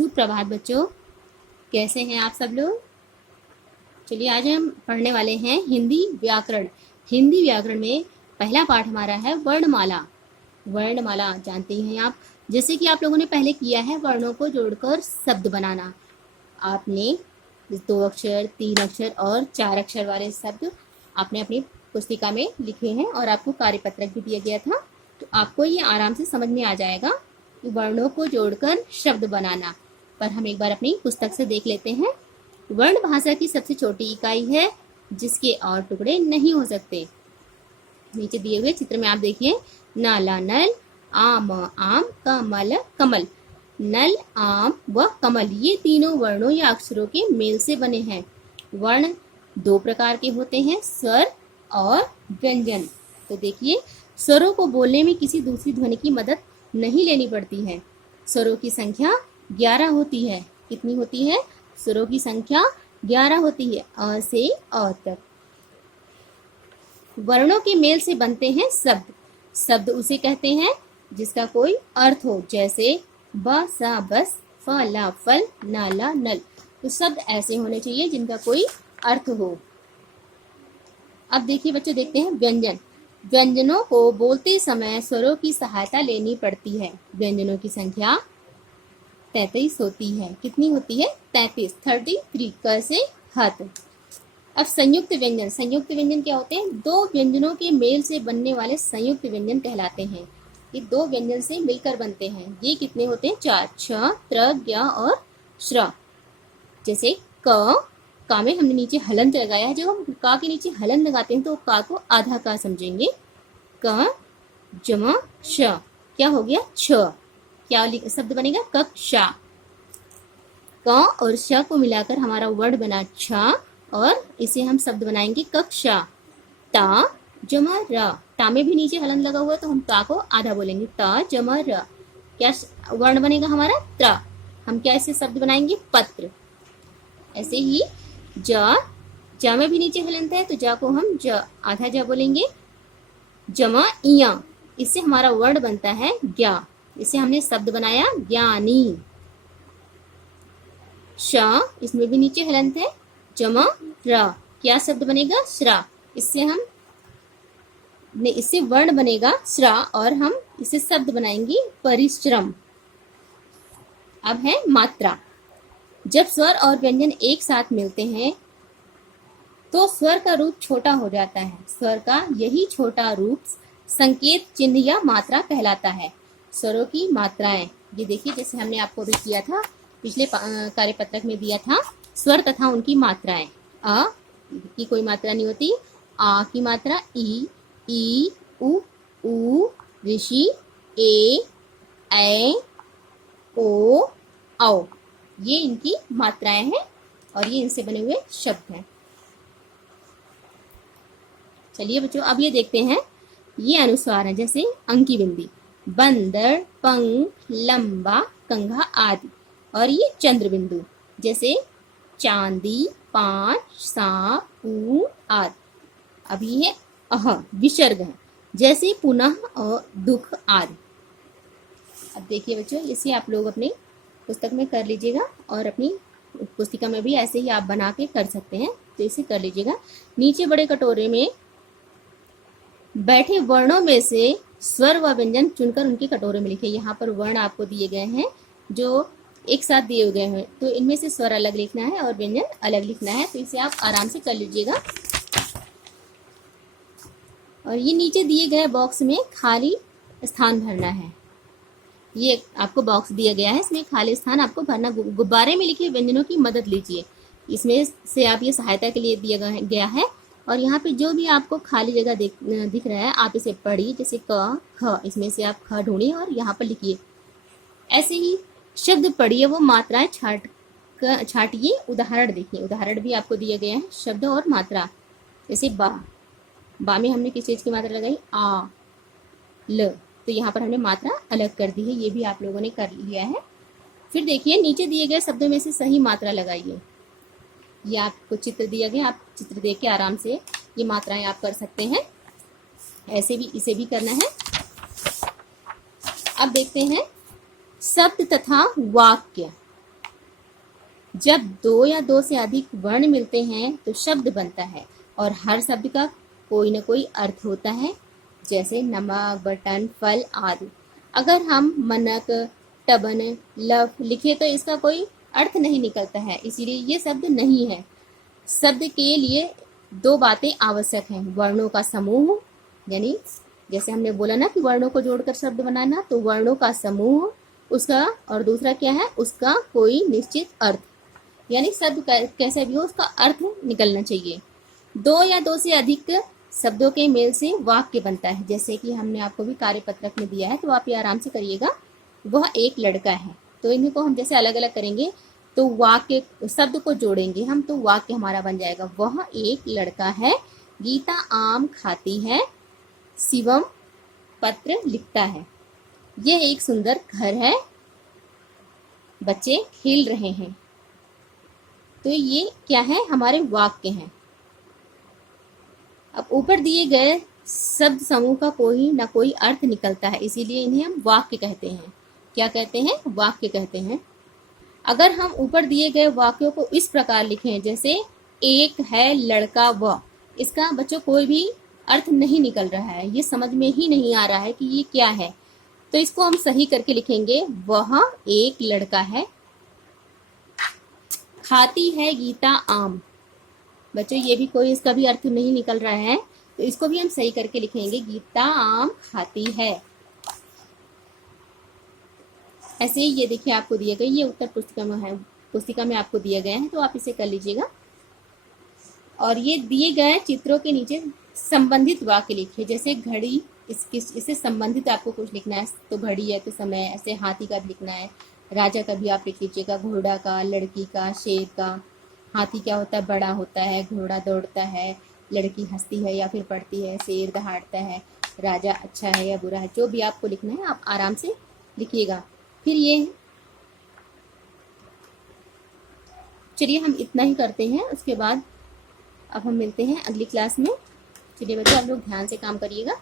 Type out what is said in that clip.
सुप्रभात बच्चों, कैसे हैं आप सब लोग। चलिए आज हम पढ़ने वाले हैं हिंदी व्याकरण। हिंदी व्याकरण में पहला पाठ हमारा है वर्णमाला। वर्णमाला जानते हैं आप, जैसे कि आप लोगों ने पहले किया है वर्णों को जोड़कर शब्द बनाना। आपने 2 अक्षर, 3 अक्षर और 4 अक्षर वाले शब्द आपने अपनी पुस्तिका में लिखे हैं और आपको कार्यपत्रक भी दिया गया था, तो आपको ये आराम से समझ में आ जाएगा कि वर्णों को जोड़कर शब्द बनाना। पर हम एक बार अपनी पुस्तक से देख लेते हैं। वर्ण भाषा की सबसे छोटी इकाई है जिसके और टुकड़े नहीं हो सकते। नीचे दिए हुए चित्र में आप देखिए, नाला नल, आम आम, कमल कमल। नल, आम व कमल ये तीनों वर्णों या अक्षरों के मेल से बने हैं। वर्ण 2 प्रकार के होते हैं, स्वर और व्यंजन। तो देखिए, स्वरों को बोलने में किसी दूसरी ध्वनि की मदद नहीं लेनी पड़ती है। स्वरों की संख्या 11 होती है। कितनी होती है? स्वरों की संख्या 11 होती है, अ से अ तक। वर्णों के मेल से बनते हैं शब्द। शब्द उसे कहते हैं जिसका कोई अर्थ हो, जैसे ब सा बस, फ ला फल, ना ला नल। तो शब्द ऐसे होने चाहिए जिनका कोई अर्थ हो। अब देखिए बच्चों, देखते हैं व्यंजन। व्यंजनों को बोलते समय स्वरों की सहायता लेनी पड़ती है। व्यंजनों की संख्या 33 होती है। कितनी होती है? 33, 33 कैसे हत। अब संयुक्त व्यंजन। संयुक्त व्यंजन क्या होते हैं? 2 व्यंजनों के मेल से बनने वाले संयुक्त व्यंजन कहलाते हैं। ये 2 व्यंजन से मिलकर बनते हैं। ये कितने होते हैं? 4, छ, त्र, ज्ञ और श्र। जैसे क, का में हमने नीचे हलंत लगाया है। जब हम का के नीचे हलंत लगाते हैं तो का को आधा का समझेंगे। क जमा श, क्या हो गया? छ। क्या शब्द बनेगा? कक्षा। क और श को मिलाकर हमारा वर्ड बना छ, और इसे हम शब्द बनाएंगे कक्षा। ता जमा र, ता में भी नीचे हलंत लगा हुआ है तो हम ता को आधा बोलेंगे। ता जमा र, क्या वर्ण बनेगा हमारा? त्र। हम क्या ऐसे शब्द बनाएंगे? पत्र। ऐसे ही जा में भी नीचे हलंत है तो जा को हम ज आधा जा बोलेंगे। जमा इया, इससे हमारा वर्ड बनता है ज्ञा। इसे हमने शब्द बनाया ज्ञानी। श, इसमें भी नीचे हलंत है। जमा र, क्या शब्द बनेगा? श्रा। इससे वर्ण बनेगा श्रा और हम इसे शब्द बनाएंगे परिश्रम। अब है मात्रा। जब स्वर और व्यंजन एक साथ मिलते हैं तो स्वर का रूप छोटा हो जाता है। स्वर का यही छोटा रूप संकेत चिन्ह या मात्रा कहलाता है। स्वरों की मात्राएं, ये देखिए, जैसे हमने आपको भी किया था, पिछले कार्यपत्रक में दिया था स्वर तथा उनकी मात्राएं। अ की कोई मात्रा नहीं होती। आ की मात्रा ई, उ, ऋषि, ए, ओ, औ। ये इनकी मात्राएं हैं और ये इनसे बने हुए शब्द हैं। चलिए बच्चों, अब ये देखते हैं, ये अनुस्वार है, जैसे अंकी बिंदी, बंदर, पंख, लंबा, कंघा आदि। और ये चंद्र बिंदु, जैसे चांदी, पांच, सांप, ऊंट आदि। अभी है अह, विसर्ग है, जैसे पुनः और दुख आदि। अब देखिए बच्चों, इसे आप लोग अपने पुस्तक में कर लीजिएगा और अपनी पुस्तिका में भी ऐसे ही आप बना के कर सकते हैं, तो इसे कर लीजिएगा। नीचे बड़े कटोरे में बैठे वर्णों में से स्वर व व्यंजन चुनकर उनके कटोरे में लिखे। यहाँ पर वर्ण आपको दिए गए हैं जो एक साथ दिए गए हैं, तो इनमें से स्वर अलग लिखना है और व्यंजन अलग लिखना है, तो इसे आप आराम से कर लीजिएगा। और ये नीचे दिए गए बॉक्स में खाली स्थान भरना है। ये आपको बॉक्स दिया गया है, इसमें खाली स्थान आपको भरना। गुब्बारे में लिखे व्यंजनों की मदद लीजिए। इसमें से आप ये सहायता के लिए दिया गया है। और यहाँ पे जो भी आपको खाली जगह दिख रहा है, आप इसे पढ़िए। जैसे क, ख, इसमें से आप ख ढूंढिए और यहाँ पर लिखिए। ऐसे ही शब्द पढ़िए, वो मात्राएं छाटिए। उदाहरण देखिए, उदाहरण भी आपको दिए गए हैं, शब्द और मात्रा। जैसे बा में हमने किस चीज की मात्रा लगाई? आ, ल, तो यहाँ पर हमने मात्रा अलग कर दी है। ये भी आप लोगों ने कर लिया है। फिर देखिए, नीचे दिए गए शब्दों में से सही मात्रा लगाइए। ये आपको चित्र दिया गया, आप चित्र देख के आराम से ये मात्राएं आप कर सकते हैं। ऐसे भी इसे भी करना है। अब देखते हैं शब्द तथा वाक्य। जब दो या दो से अधिक वर्ण मिलते हैं तो शब्द बनता है और हर शब्द का कोई न कोई अर्थ होता है, जैसे नमक, बटन, फल आदि। अगर हम मनक, टबन, लफ लिखे तो इसका कोई अर्थ नहीं निकलता है, इसीलिए ये शब्द नहीं है। शब्द के लिए दो बातें आवश्यक हैं, वर्णों का समूह, यानी जैसे हमने बोला ना कि वर्णों को जोड़कर शब्द बनाना, तो वर्णों का समूह उसका, और दूसरा क्या है, उसका कोई निश्चित अर्थ, यानी शब्द कैसा भी हो उसका अर्थ निकलना चाहिए। दो या दो से अधिक शब्दों के मेल से वाक्य बनता है, जैसे कि हमने आपको भी कार्यपत्रक में दिया है, तो आप ये आराम से करिएगा। वह एक लड़का है, तो इन्हीं को हम जैसे अलग अलग करेंगे तो वाक्य, शब्द को जोड़ेंगे हम तो वाक्य हमारा बन जाएगा। वह एक लड़का है, गीता आम खाती है, शिवम पत्र लिखता है, यह एक सुंदर घर है, बच्चे खेल रहे हैं। तो ये क्या है, हमारे वाक्य हैं। अब ऊपर दिए गए शब्द समूह का कोई ना कोई अर्थ निकलता है, इसीलिए इन्हें हम वाक्य कहते हैं। क्या कहते हैं, वाक्य कहते हैं। अगर हम ऊपर दिए गए वाक्यों को इस प्रकार लिखें, जैसे एक है लड़का वह, इसका बच्चों कोई भी अर्थ नहीं निकल रहा है, ये समझ में ही नहीं आ रहा है कि ये क्या है, तो इसको हम सही करके लिखेंगे, वह एक लड़का है, खाती है गीता आम। बच्चों ये भी कोई इसका भी अर्थ नहीं निकल रहा है, तो इसको भी हम सही करके लिखेंगे, गीता आम खाती है। ऐसे ही ये देखिए आपको दिए गए, ये उत्तर पुस्तिका में आपको दिए गए हैं, तो आप इसे कर लीजिएगा। और ये दिए गए चित्रों के नीचे संबंधित वाक्य लिखिए, जैसे घड़ी, इससे संबंधित आपको कुछ लिखना है, तो घड़ी है तो समय, ऐसे हाथी का भी लिखना है, राजा का भी आप लिख लीजिएगा, घोड़ा का, लड़की का, शेर का। हाथी क्या होता है, बड़ा होता है, घोड़ा दौड़ता है, लड़की हंसती है या फिर पढ़ती है, शेर दहाड़ता है, राजा अच्छा है या बुरा है। जो भी आपको लिखना है आप आराम से लिखिएगा। फिर ये चलिए हम इतना ही करते हैं, उसके बाद अब हम मिलते हैं अगली क्लास में। चलिए बच्चों आप लोग ध्यान से काम करिएगा।